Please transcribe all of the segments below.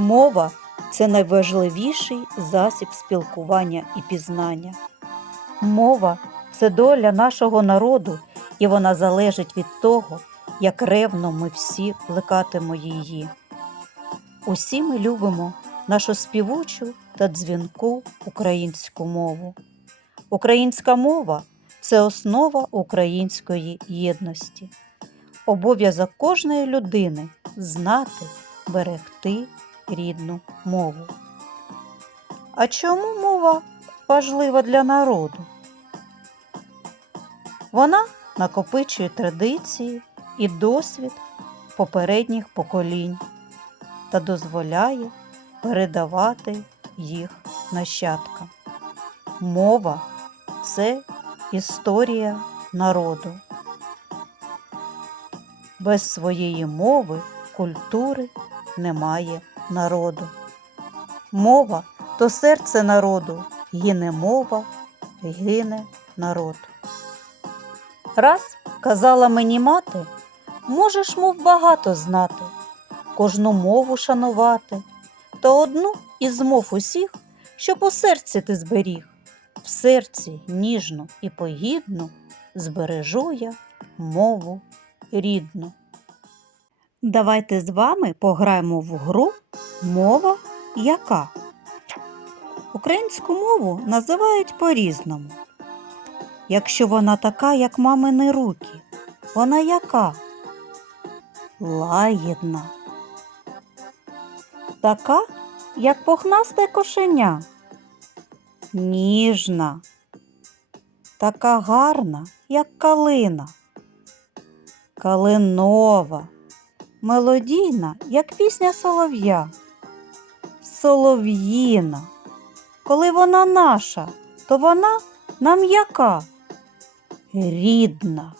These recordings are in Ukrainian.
Мова це найважливіший засіб спілкування і пізнання. Мова це доля нашого народу, і вона залежить від того, як ревно ми всі плекатимо її. Усі ми любимо нашу співучу та дзвінку українську мову. Українська мова це основа української єдності. Обов'язок кожної людини знати, берегти рідну мову. А чому мова важлива для народу? Вона накопичує традиції і досвід попередніх поколінь та дозволяє передавати їх нащадкам. Мова це історія народу. Без своєї мови, культури немає народу. Мова то серце народу, гине мова, гине народ. Раз казала мені мати, можеш мов багато знати, кожну мову шанувати, то одну із мов усіх, щоб у серці ти зберіг. В серці ніжну і погідну збережу я мову рідну. Давайте з вами пограємо в гру Мова яка. Українську мову називають по-різному. Якщо вона така, як мамини руки, вона яка? Лагідна. Така, як пухнасте кошеня. Ніжна. Така гарна, як калина. Калинова. Мелодійна, як пісня солов'я. Солов'їна. Коли вона наша, то вона нам яка? Рідна.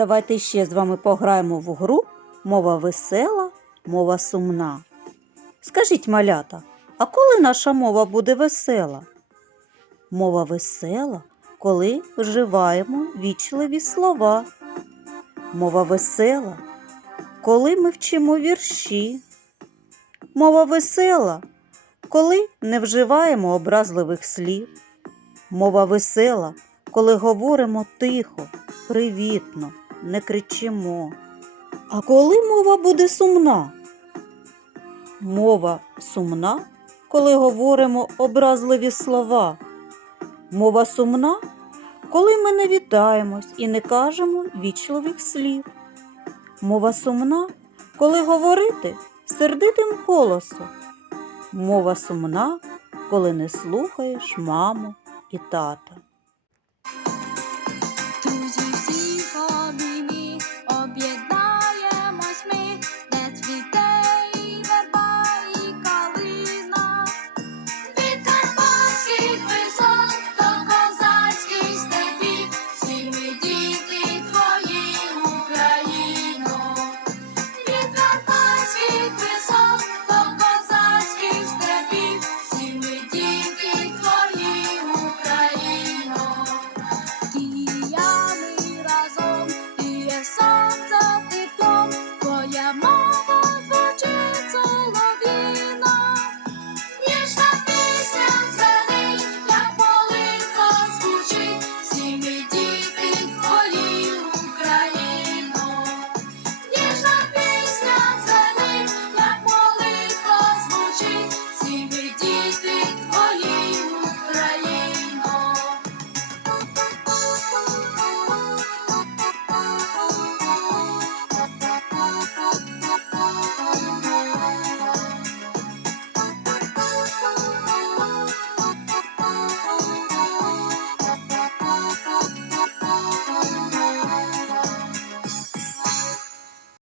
Давайте ще з вами пограємо в гру Мова весела, мова сумна. Скажіть, малята, а коли наша мова буде весела? Мова весела, коли вживаємо вічливі слова. Мова весела, коли ми вчимо вірші. Мова весела, коли не вживаємо образливих слів. Мова весела, коли говоримо тихо, привітно, не кричимо. А коли мова буде сумна? Мова сумна, коли говоримо образливі слова. Мова сумна, коли ми не вітаємось і не кажемо вічливих слів. Мова сумна, коли говорити сердитим голосом. Мова сумна, коли не слухаєш маму і тата.